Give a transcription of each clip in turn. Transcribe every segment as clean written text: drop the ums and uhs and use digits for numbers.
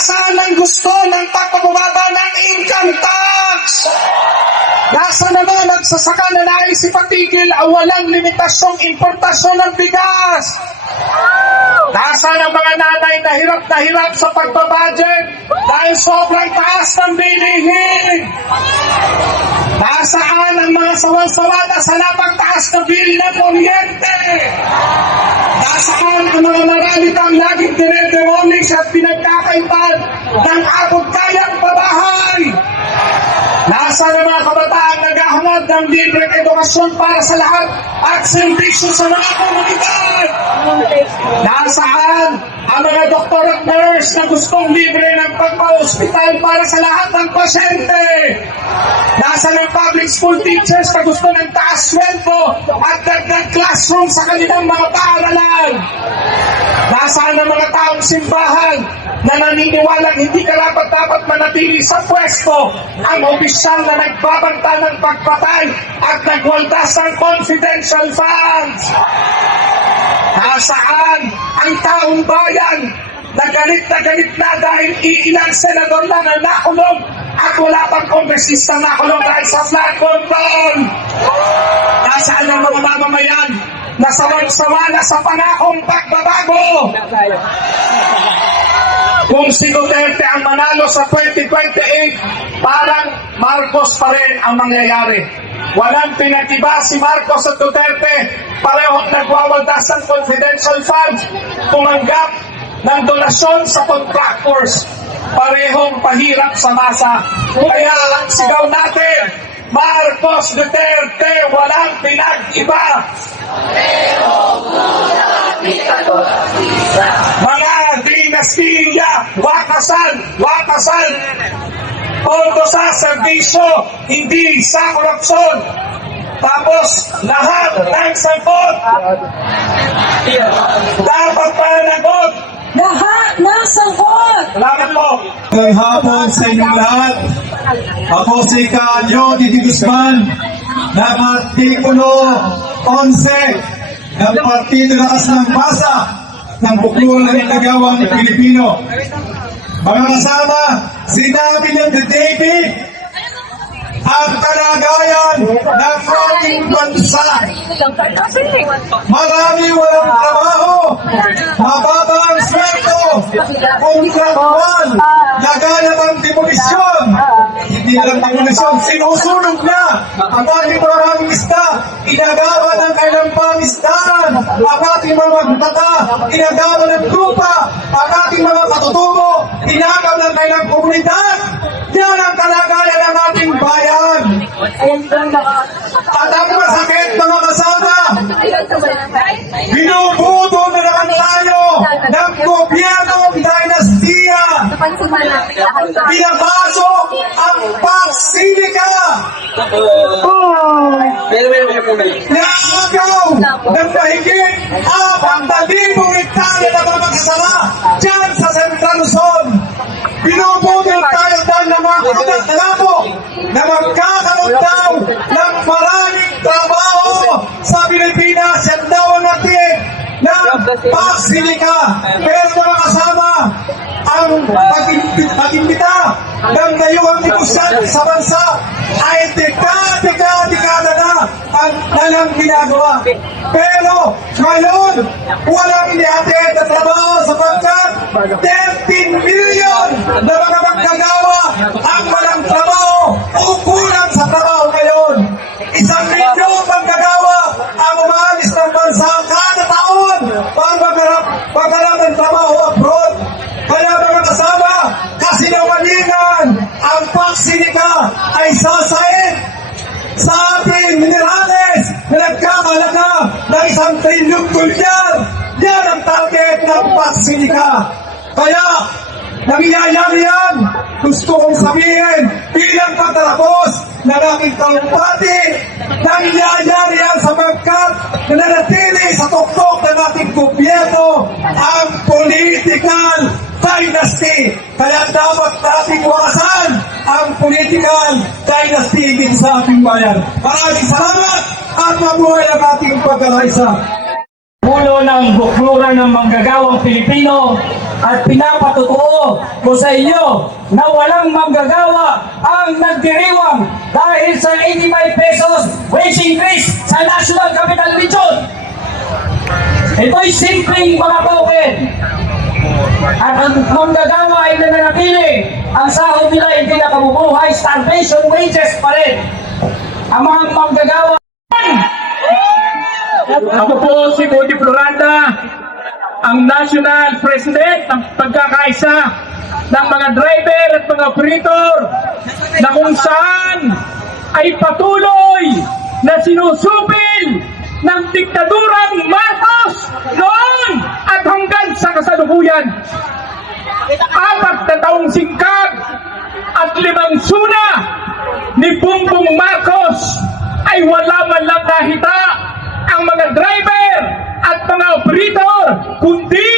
Nasaan ang gusto ng pagpapababa ng income tax? Nasa naman nagsasaka na nais ipatigil ang walang limitasyong importasyon ng bigas? Nasaan ang mga nanay na hirap sa pagbabudget dahil sobrang taas ng bilihin? Nasaan ang mga sawan-sawa na sa napakataas na bili ng kuryente? Nasaan ang mga maralitang laging dinedemolish at pinagkakaitan ng abot kayang pabahay? Nasaan ang mga kabataan naghahangad ng libreng edukasyon para sa lahat at serbisyo sa mga komunidad? Nasaan ang mga doktor at nurse na gustong libre ng pagpa-hospital para sa lahat ng pasyente? Nasaan ang public school teachers na gusto ng taas sweldo at dagdag classroom sa kanilang mga paaralan? Nasaan ang mga taong simbahan na naniniwalang hindi karapat-dapat manatili sa pwesto ang opisyal na nagbabanta ng pagpatay at nagwaldas ng confidential funds? Nasaan ang taong bayan na galit na dahil iilang senador lang ang nakulong at wala pang kongresista nakulong dahil sa flood control? Nasaan ang mga mamamayan na sawan-sawa na sa pangakong pagbabago? Kung si Duterte ang manalo sa 2028, parang Marcos pa rin ang mangyayari. Walang pinag-iba si Marcos at Duterte, parehong nagwawaldas ng confidential funds, tumanggap ng donasyon sa contractors, parehong pahirap sa masa. Kaya ang sigaw natin, Marcos Duterte, walang pinag-iba. Mga dinastiya, wakasan, pondo sa serbisyo, hindi sa korupsyon. Tapos lahat ng sagot dapat panagot. Lahat ng sagot. Salamat po. Ngayong hapon sa inyong lahat, ako si Kanyo Didi Guzman ng Artikulo 11 ng Partido Lakas ng Masa ng Bukluan ng Nagawang Pilipino. Mga kasama, sinabi ng David ang kalagayan ng ating bansa. Marami walang trabaho, mababa ang sweldo, kontraktual, naganap ang demolisyon. Hindi na lang demolisyon, sinusunog na ang ating maraming isda, inagawa ng kailang pangistaan, ang ating mga magbata, inagawa ng lupa, ang ating mga katutubo, inagaw ng kailang komunidad. Yan ang kalagayan ng ating bayan. At ang masakit, mga kasama, binubuto na naman tayo ng gobyernong dinastiya. Pinapasok ang Paksinika. Naagaw ng mahigit 4,000 hektare na mga kasama dyan sa Central Luzon. Binubudol tayo dahil ng mga komunidad na labo na magkakaroon daw ng maraming trabaho sa Pilipinas. Yan daw ang natin ng Paksinika. Pero mga kasama, ang pag-imbita ng gayong negosyante sa bansa ay dekada na ang nalang ginagawa. Pero ngayon, walang inihatid na trabaho sapagkat 13 million na mga magkagawa ang walang trabaho o kulang sa trabaho ngayon. 1 milyong magkagawa ang umaalis ng bansa kada taon para maghanap ng trabaho abroad. Kaya mga kasama, kasinungalingan ang Paksinika ay sasaid sa ating minerales na nagkakalaga ng 1 trilyong dolyar. Yan ang target ng Paksinika. Kaya, nangyayari yan. Gusto kong sabihin, bilang pagtatapos ng aking talumpati, nangyayari yan sapagkat nananatili sa tuktok ng ating gobyerno ang political dynasty. Kaya dapat nating wakasan ang political dynasty din sa ating bayan. Maraming salamat at mabuhay ang ating pagkakaisa. ulo ng bukluran ng manggagawang Pilipino at pinapatutuo ko sa inyo na walang manggagawa ang nagdiriwang dahil sa 85 pesos wage increase sa National Capital Region. Ito'y simpleng mga token. At ang manggagawa ay nananatili. Ang sahod nila ay hindi nakabubuhay, starvation wages pa rin. Ang mga manggagawa. Ako po si Cody Floranda, ang National President ng pagkakaisa ng mga driver at mga operator na kung saan ay patuloy na sinusupil ng diktadurang Marcos noon at hanggang sa kasalukuyan. 4 na taong singkag at 5 suna ni Bongbong Marcos ay wala man lang nahita ang mga driver at mga operator, kundi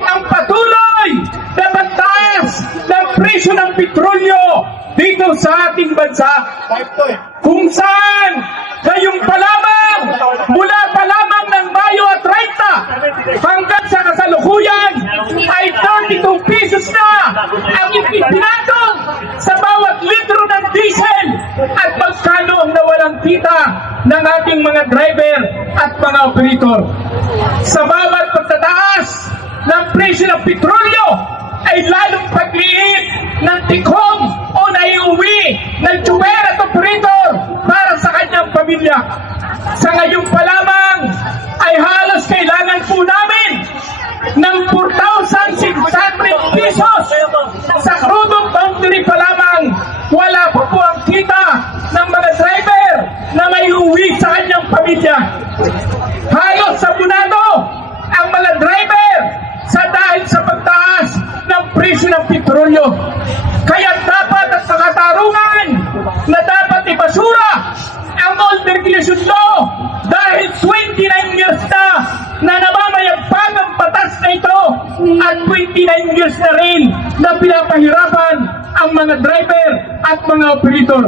ang patuloy na pagtaas ng presyo ng petrolyo dito sa ating bansa. Kung saan ngayong pa lamang, mula pa lamang ng Mayo at 30 hanggang sa kasalukuyan ay 32 pesos na ang ipinatong sa bawat litro ng diesel at magkano ang nawalang kita ng ating mga driver at mga operator. Sa bawat pagtataas ng presyo ng petrolyo ay lalong pagliit ng tikom o naiuwi ng tsuper at operator para sa kanyang pamilya. Sa ngayon pa lamang ay halos kailangan po namin ng 4,600 pesos sa crude boundary pa lamang. Wala pa po ang kita ng mga driver na may uwi sa kanyang pamilya. Halos sabunado ang mga driver sa dahil sa pagtaas ng presyo ng petrolyo. Kaya dapat at nakatarungan na dapat ibasura ang old regulation law dahil 29 years na namamayagpag ang batas na ito at 29 years na rin na pinapahirapan ang mga driver at mga operator.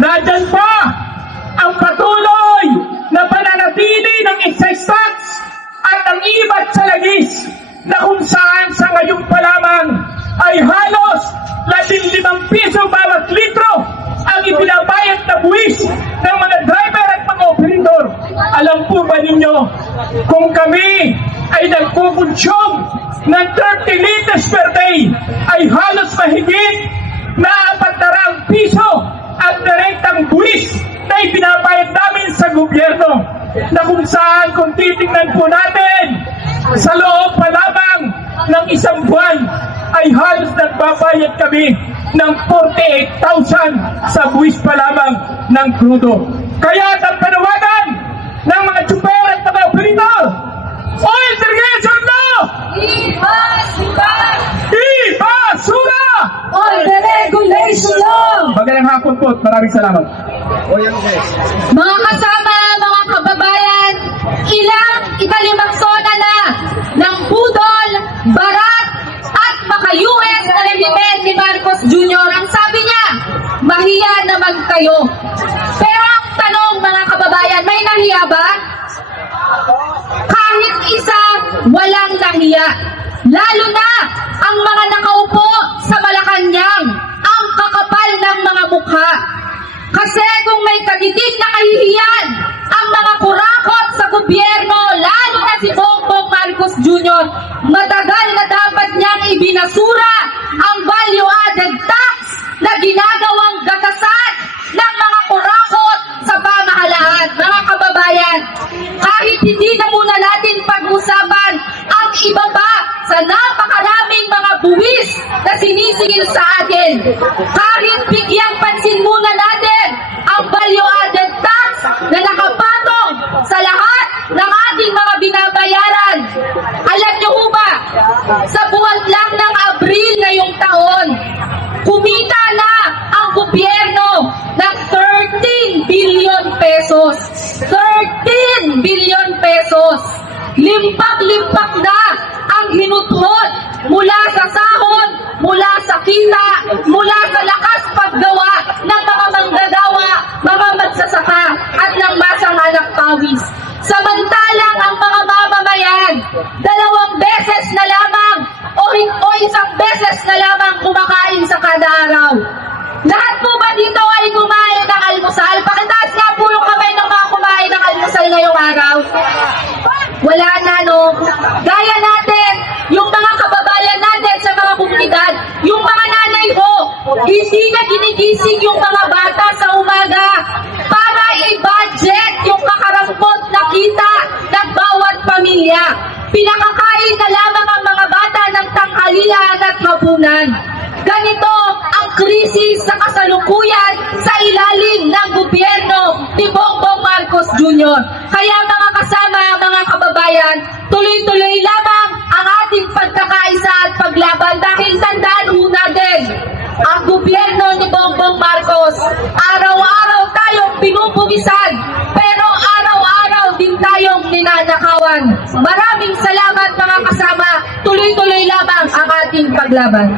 Nandyan pa ang patuloy na pananatili ng excise tax at ang iba't sa lagis na kung saan sa ngayon pa lamang ay halos 15 piso bawat litro ang ipinabayad na buwis ng mga driver at mga operator. Alam po ba ninyo kung kami ay nagkukonsume ng 30 liters per day ay halos mahigit na 400 piso ang direktang buwis na ipinabayad namin sa gobyerno, na kung saan kung titingnan po natin sa loob pa lamang ng isang buwan ay halos nagbabayad kami ng 48,000 sa buwis pa lamang ng krudo. Kaya ang panawagan ng mga tsuper at mga operator, oil irrigation law! Ibasura! All the regulation law! Magandang hapon po at maraming salamat. Mga kasama, mga kababayan, ilang ikalimang sona na ng budol, barat, at maka-US na regiment ni Marcos Jr. Ang sabi niya, mahiya naman kayo. Pero ang tanong, mga kababayan, may nahiya ba? Kahit isa, walang nahiya. Lalo na ang mga nakaupo sa Malacanang, ang kakapal ng mga mukha. Kasi kung may kagiting na kahihiyan ang mga kurakot sa gobyerno, lalo na si Bongbong Marcos Jr., matagal na dapat niyang ibinasura ang value-added tax na ginagawang gatasan ng mga kurakot sa pamahalaan. Mga kababayan, kahit hindi na muna natin pag-usapan ang iba pa sa napakaraming mga buwis na sinisingil sa atin, kahit bigyang pansin muna natin ang value-added tax na nakapatong sa lahat ng ating mga binabayaran. Alam niyo ho ba, sa buwan lang ng Abril ngayong taon, kumita na ang gobyerno ng 13 billion pesos. 13 billion pesos. Limpak-limpak na ang hinuthod mula sa sahod, mula sa kita, mula sa lakas paggawa ng mga manggagawa, mga magsasaka at ng masang anak pawis. Samantalang ang mga mamamayan 2 beses na lamang o 1 beses na lamang kumakain sa kada araw. Lahat po ba dito ay kumain ng almusal? Pakitaas nga po yung kamay ng mga kumain ng almusal ngayong araw. Wala na, no? Gaya natin, yung mga kababayan natin sa mga komunidad, yung mga nanay ho, hindi na ginigising yung mga bata sa umaga para i-budget yung kakarampot na kita ng bawat pamilya. Pinakakain na lamang ang mga bata ng tanghalian at hapunan. Ganito ang krisis na kasalukuyan sa ilalim ng gobyerno ni Bongbong Marcos Jr. Kaya mga kasama, mga kababayan, tuloy-tuloy lamang ang ating pagkakaisa at paglaban dahil tandaan ho natin, ang gobyerno ni Bongbong Marcos, araw-araw tayong pinupugisan, pero araw-araw din tayong ninanakawan. Maraming salamat mga kasama, tuloy-tuloy lamang ang ating paglaban.